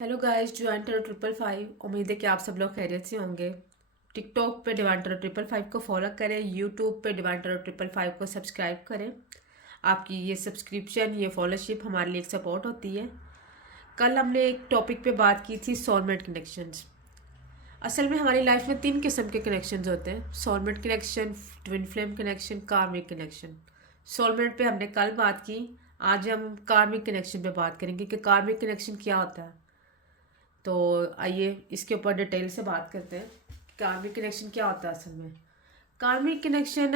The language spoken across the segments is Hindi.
Hello guys, डिवांटर 555। उम्मीद है कि आप सब लोग खैरियत से होंगे। टिकटॉक पे डिवांटर 555 को फॉलो करें, यूट्यूब पे डिवांटर 555 को सब्सक्राइब करें। आपकी ये सब्सक्रिप्शन, ये फॉलोशिप हमारे लिए एक सपोर्ट होती है। कल हमने एक टॉपिक पे बात की थी, सोलमेट कनेक्शंस। असल में हमारी लाइफ में 3 किस्म के कनेक्शंस होते हैं: soulmate connection, twin flame connection, karmic connection. Soulmate पे हमने कल बात की। आज हम कार्मिक कनेक्शन पे बात करेंगे कि कार्मिक कनेक्शन क्या होता है। तो आइए इसके ऊपर डिटेल से बात करते हैं। कार्मिक कनेक्शन क्या होता है असल में। कार्मिक कनेक्शन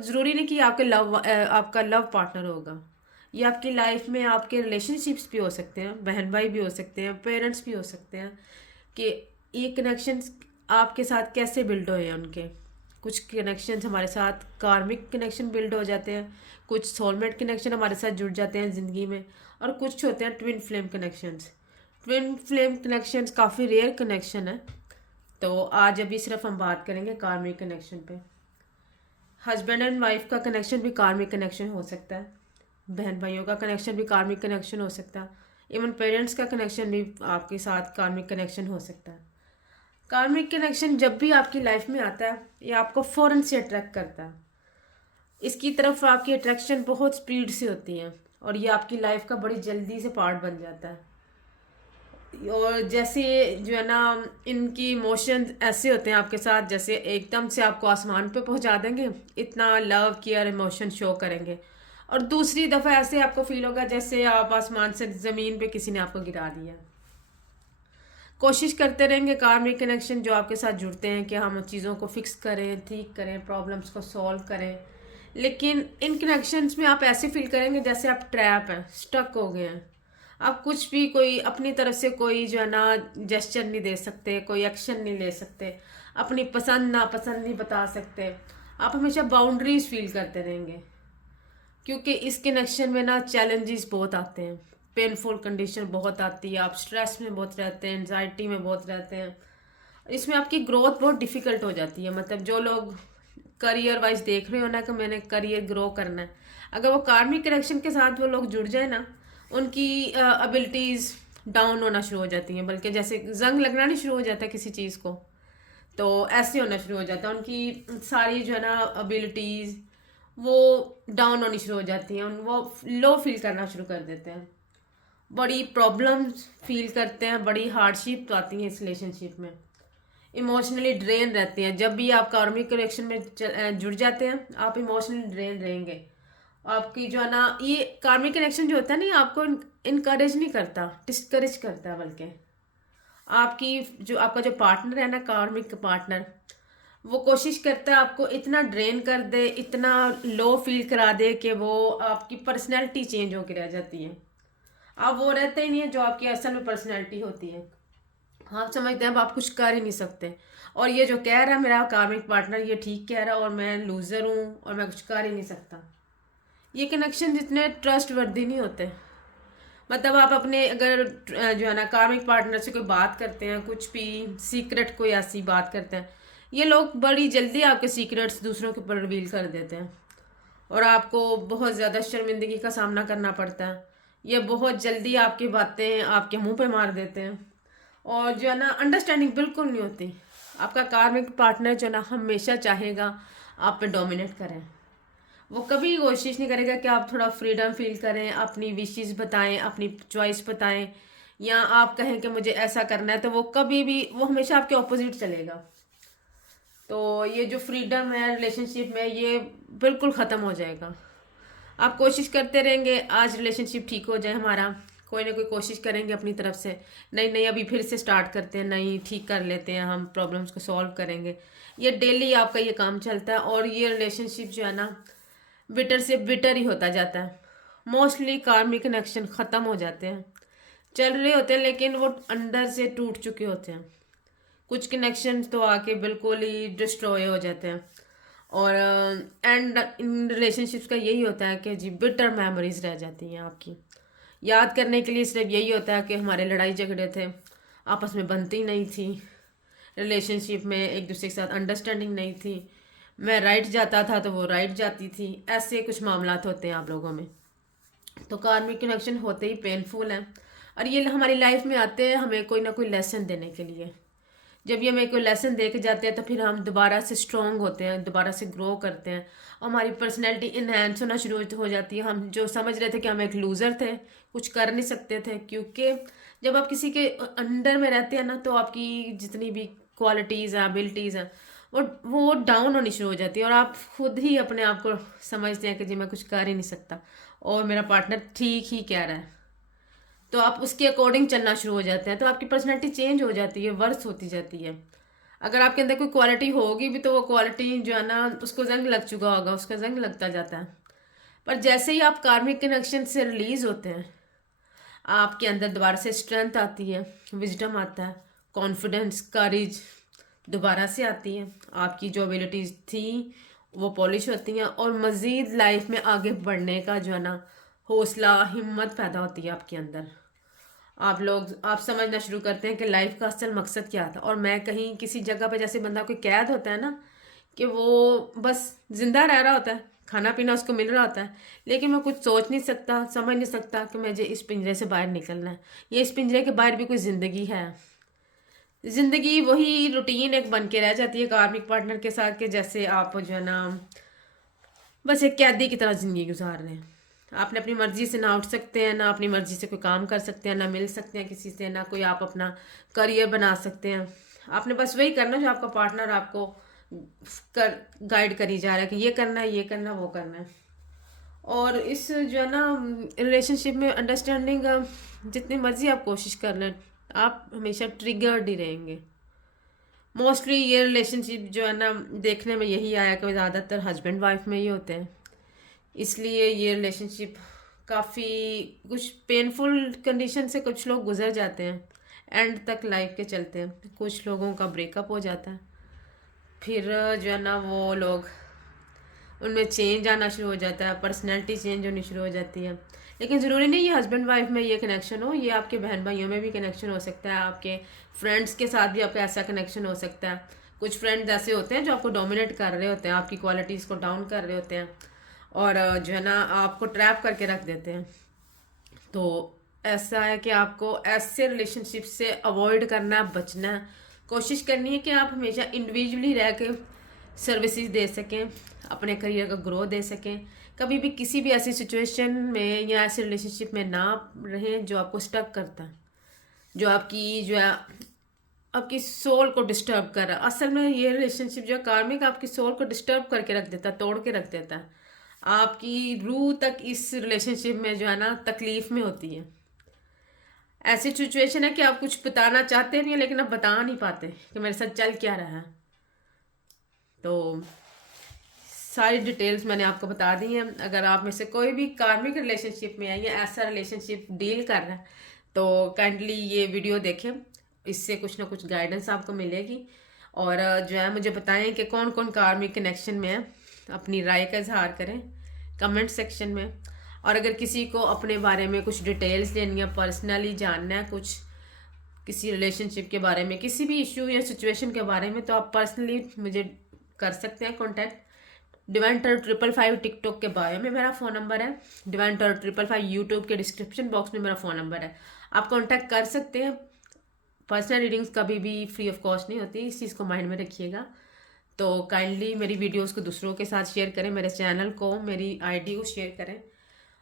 ज़रूरी नहीं कि आपका लव पार्टनर होगा। ये आपकी लाइफ में आपके रिलेशनशिप्स भी हो सकते हैं, बहन भाई भी हो सकते हैं, पेरेंट्स भी हो सकते हैं। कि ये कनेक्शंस आपके साथ कैसे बिल्ड हुए हैं उनके। कुछ कनेक्शंस हमारे साथ कार्मिक कनेक्शन बिल्ड हो जाते हैं, कुछ सोलमेट कनेक्शन हमारे साथ जुड़ जाते हैं ज़िंदगी में, और कुछ होते हैं twin flame connections. Twin flame connections काफ़ी रेयर कनेक्शन है। तो आज अभी सिर्फ हम बात करेंगे कार्मिक कनेक्शन पे। हस्बैंड एंड वाइफ का कनेक्शन भी कार्मिक कनेक्शन हो सकता है। बहन भाइयों का कनेक्शन भी कार्मिक कनेक्शन हो सकता है। इवन पेरेंट्स का कनेक्शन भी आपके साथ कार्मिक कनेक्शन हो सकता है। कार्मिक कनेक्शन जब भी आपकी लाइफ में आता है, ये आपको फ़ौरन से अट्रैक्ट करता है। इसकी तरफ आपकी अट्रैक्शन बहुत स्पीड से होती है और ये आपकी लाइफ का बड़ी जल्दी से पार्ट बन जाता है। और जैसे जो है ना, इनकी इमोशंस ऐसे होते हैं आपके साथ, जैसे एकदम से आपको आसमान पे पहुंचा देंगे, इतना लव केयर इमोशन शो करेंगे। और दूसरी दफ़ा ऐसे आपको फील होगा जैसे आप आसमान से ज़मीन पे किसी ने आपको गिरा दिया। कोशिश करते रहेंगे कार्मिक कनेक्शन जो आपके साथ जुड़ते हैं कि हम चीज़ों को फिक्स करें, ठीक करें, प्रॉब्लम्स को सॉल्व करें। लेकिन इन कनेक्शंस में आप ऐसे फील करेंगे जैसे आप ट्रैप हैं, स्टक हो गए हैं। आप कुछ भी, कोई अपनी तरफ से कोई जो है ना जेस्चर नहीं दे सकते, कोई एक्शन नहीं ले सकते, अपनी पसंद नापसंद नहीं बता सकते। आप हमेशा बाउंड्रीज फील करते रहेंगे, क्योंकि इस कनेक्शन में ना चैलेंजेस बहुत आते हैं, पेनफुल कंडीशन बहुत आती है, आप स्ट्रेस में बहुत रहते हैं, एनजाइटी में बहुत रहते हैं। इसमें आपकी ग्रोथ बहुत डिफ़िकल्ट हो जाती है। मतलब जो लोग करियर वाइज देख रहे हो ना कि मैंने करियर ग्रो करना है, अगर वो कार्मिक कनेक्शन के साथ वो लोग जुड़ जाए ना, उनकी एबिलिटीज़ डाउन होना शुरू हो जाती हैं, बल्कि जैसे जंग लगना नहीं शुरू हो जाता है किसी चीज़ को, तो ऐसे होना शुरू हो जाता है। उनकी सारी जो है ना एबिलिटीज़ वो डाउन होनी शुरू हो जाती हैं, वो लो फील करना शुरू कर देते हैं, बड़ी प्रॉब्लम्स फील करते हैं, बड़ी हार्डशिप आती हैं इस रिलेशनशिप में। इमोशनली ड्रेन रहते हैं। जब भी आप कार्मिक कनेक्शन में जुड़ जाते हैं, आप इमोशनली ड्रेन रहेंगे। आपकी जो है ना, ये कार्मिक कनेक्शन जो होता है ना, ये आपको इनकरेज नहीं करता, डिस्करेज करता है। बल्कि आपकी जो आपका जो पार्टनर है ना, कार्मिक पार्टनर, वो कोशिश करता है आपको इतना ड्रेन कर दे, इतना लो फील करा दे कि वो आपकी पर्सनैलिटी चेंज होकर रह जाती है। आप वो रहते ही नहीं है जो आपकी असल में पर्सनैलिटी होती है। आप समझते हैं अब आप कुछ कर ही नहीं सकते, और ये जो कह रहा है मेरा कार्मिक पार्टनर, ये ठीक कह रहा है और मैं लूज़र हूँ और मैं कुछ कर ही नहीं सकता। ये कनेक्शन जितने ट्रस्ट वर्दी नहीं होते। मतलब आप अपने अगर जो है ना कार्मिक पार्टनर से कोई बात करते हैं, कुछ भी सीक्रेट कोई ऐसी बात करते हैं, ये लोग बड़ी जल्दी आपके सीक्रेट्स दूसरों के ऊपर रिवील कर देते हैं और आपको बहुत ज़्यादा शर्मिंदगी का सामना करना पड़ता है। ये बहुत जल्दी आपकी बातें आपके मुंह पे मार देते हैं और जो है ना अंडरस्टैंडिंग बिल्कुल नहीं होती। आपका कार्मिक पार्टनर जो है ना हमेशा चाहेगा आप पे डोमिनेट करें। वो कभी कोशिश नहीं करेगा कि आप थोड़ा फ्रीडम फील करें, अपनी विशेस बताएं, अपनी चॉइस बताएं, या आप कहें कि मुझे ऐसा करना है, तो वो कभी भी, वो हमेशा आपके ऑपोजिट चलेगा। तो ये जो फ्रीडम है रिलेशनशिप में, ये बिल्कुल ख़त्म हो जाएगा। आप कोशिश करते रहेंगे आज रिलेशनशिप ठीक हो जाए हमारा, कोई ना कोई कोशिश करेंगे अपनी तरफ से, नहीं नहीं अभी फिर से स्टार्ट करते हैं, नहीं ठीक कर लेते हैं, हम प्रॉब्लम्स को सॉल्व करेंगे। ये डेली आपका ये काम चलता है और ये रिलेशनशिप जो है ना बिटर से बिटर ही होता जाता है। मोस्टली कार्मिक कनेक्शन ख़त्म हो जाते हैं, चल रहे होते हैं लेकिन वो अंदर से टूट चुके होते हैं। कुछ कनेक्शन तो आके बिल्कुल ही डिस्ट्रॉय हो जाते हैं। और एंड इन रिलेशनशिप्स का यही होता है कि जी बिटर मेमोरीज रह जाती हैं आपकी। याद करने के लिए सिर्फ यही होता है कि हमारे लड़ाई झगड़े थे, आपस में बनती नहीं थी, रिलेशनशिप में एक दूसरे के साथ अंडरस्टैंडिंग नहीं थी, मैं राइट जाता था तो वो राइट जाती थी, ऐसे कुछ मामला होते हैं आप लोगों में। तो कार्मिक कनेक्शन होते ही पेनफुल हैं। और ये हमारी लाइफ में आते हैं हमें कोई ना कोई लेसन देने के लिए। जब ये हमें कोई लेसन दे के जाते हैं तो फिर हम दोबारा से स्ट्रांग होते हैं, दोबारा से ग्रो करते हैं, और हमारी पर्सनैलिटी इन्हेंस होना शुरू हो जाती है। हम जो समझ रहे थे कि हम एक लूज़र थे, कुछ कर नहीं सकते थे, क्योंकि जब आप किसी के अंडर में रहते हैं ना तो आपकी जितनी भी क्वालिटीज़ हैं, एबिलिटीज़ हैं, वो डाउन होनी शुरू हो जाती है, और आप खुद ही अपने आप को समझते हैं कि जी मैं कुछ कर ही नहीं सकता और मेरा पार्टनर ठीक ही कह रहा है। तो आप उसके अकॉर्डिंग चलना शुरू हो जाते हैं, तो आपकी पर्सनैलिटी चेंज हो जाती है, वर्स होती जाती है। अगर आपके अंदर कोई क्वालिटी होगी भी तो वो क्वालिटी जो है ना उसको जंग लग चुका होगा, उसका जंग लगता जाता है। पर जैसे ही आप कार्मिक कनेक्शन से रिलीज होते हैं, आपके अंदर दोबारा से स्ट्रेंथ आती है, विजडम आता है, कॉन्फिडेंस, करेज दोबारा से आती है, आपकी जो एबिलिटीज थी वो पॉलिश होती हैं, और मज़ीद लाइफ में आगे बढ़ने का जो है ना हौसला, हिम्मत पैदा होती है आपके अंदर। आप समझना शुरू करते हैं कि लाइफ का असल मकसद क्या था। और मैं कहीं किसी जगह पे, जैसे बंदा कोई कैद होता है ना, कि वो बस जिंदा रह रहा होता है, खाना पीना उसको मिल रहा होता है, लेकिन वो कुछ सोच नहीं सकता, समझ नहीं सकता कि मुझे इस पिंजरे से बाहर निकलना है, ये इस पिंजरे के बाहर भी कोई ज़िंदगी है। ज़िंदगी वही रूटीन एक बन के रह जाती है कार्मिक पार्टनर के साथ, के जैसे आप जो है ना बस एक कैदी की तरह ज़िंदगी गुजार रहे हैं। आपने अपनी मर्ज़ी से ना उठ सकते हैं, ना अपनी मर्ज़ी से कोई काम कर सकते हैं, ना मिल सकते हैं किसी से, ना कोई आप अपना करियर बना सकते हैं। आपने बस वही करना जो आपका पार्टनर आपको कर गाइड करी जा रहा है कि ये करना है, ये करना, वो करना है। और इस जो है ना रिलेशनशिप में अंडरस्टैंडिंग जितनी मर्ज़ी आप कोशिश कर लें, आप हमेशा ट्रिगर्ड ही रहेंगे। मोस्टली ये रिलेशनशिप जो है ना देखने में यही आया कि ज़्यादातर हस्बैंड वाइफ में ही होते हैं, इसलिए ये रिलेशनशिप काफ़ी कुछ पेनफुल कंडीशन से कुछ लोग गुजर जाते हैं, एंड तक लाइफ के चलते हैं। कुछ लोगों का ब्रेकअप हो जाता है, फिर जो है ना वो लोग उनमें चेंज आना शुरू हो जाता है, पर्सनैलिटी चेंज होनी शुरू हो जाती है। लेकिन ज़रूरी नहीं ये हस्बैंड वाइफ में ये कनेक्शन हो, ये आपके बहन भाइयों में भी कनेक्शन हो सकता है, आपके फ्रेंड्स के साथ भी आपका ऐसा कनेक्शन हो सकता है। कुछ फ्रेंड्स ऐसे होते हैं जो आपको डोमिनेट कर रहे होते हैं, आपकी क्वालिटीज़ को डाउन कर रहे होते हैं, और जो है ना आपको ट्रैप करके रख देते हैं। तो ऐसा है कि आपको ऐसे रिलेशनशिप से अवॉइड करना है, बचना है। कोशिश करनी है कि आप हमेशा इंडिविजुअली रह के सर्विसेज दे सकें, अपने करियर का ग्रो दे सकें। कभी भी किसी भी ऐसी सिचुएशन में या ऐसे रिलेशनशिप में ना रहें जो आपको स्टक करता है, जो आपकी जो है आपकी सोल को डिस्टर्ब कर रहा है। असल में ये रिलेशनशिप जो कार्मिक आपकी सोल को डिस्टर्ब करके रख देता है, तोड़ के रख देता है। आपकी रूह तक इस रिलेशनशिप में जो है ना तकलीफ में होती है। ऐसी सिचुएशन है कि आप कुछ बताना चाहते भी हैं लेकिन आप बता नहीं पाते कि मेरे साथ चल क्या रहा है। तो सारी डिटेल्स मैंने आपको बता दी हैं। अगर आप में से कोई भी कार्मिक रिलेशनशिप में है या ऐसा रिलेशनशिप डील कर रहा है तो काइंडली ये वीडियो देखें, इससे कुछ ना कुछ गाइडेंस आपको मिलेगी। और जो है मुझे बताएं कि कौन कौन कार्मिक कनेक्शन में है, अपनी राय का इजहार करें कमेंट सेक्शन में। और अगर किसी को अपने बारे में कुछ डिटेल्स लेनी है, पर्सनली जानना है कुछ किसी रिलेशनशिप के बारे में, किसी भी इशू या सिचुएशन के बारे में, तो आप पर्सनली मुझे कर सकते हैं कॉन्टैक्ट। डिवाइन टैरो 555 टिकटॉक के बायो में मेरा फ़ोन नंबर है, डिवाइन टैरो 555 यूट्यूब के डिस्क्रिप्शन बॉक्स में मेरा फ़ोन नंबर है, आप कॉन्टैक्ट कर सकते हैं। पर्सनल रीडिंग्स कभी भी फ्री ऑफ कॉस्ट नहीं होती, इस चीज़ को माइंड में रखिएगा। तो काइंडली मेरी वीडियोस को दूसरों के साथ शेयर करें, मेरे चैनल को, मेरी आईडी को शेयर करें।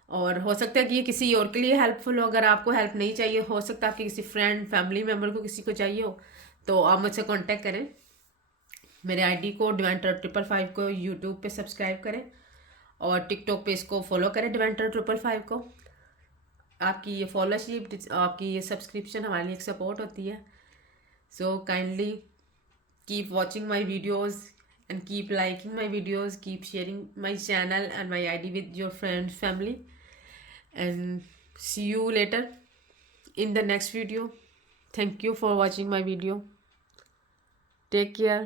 और हो सकता है कि ये किसी और के लिए हेल्पफुल हो। अगर आपको हेल्प नहीं चाहिए, हो सकता है आपके किसी फ्रेंड, फैमिली मेम्बर को किसी को चाहिए हो, तो आप मुझसे कांटेक्ट करें। मेरे आईडी को डिवाइन टैरो 555 को यूट्यूब पे सब्सक्राइब करें और टिकटॉक पे इसको फॉलो करें डिवाइन टैरो 555 को। आपकी ये फॉलोशिप, आपकी ये सब्सक्रिप्शन हमारे लिए एक सपोर्ट होती है। So kindly keep watching my videos and keep liking my videos, keep sharing my channel and my ID with your friends, family, and see you later in the next video. Thank you for watching my video. Take care.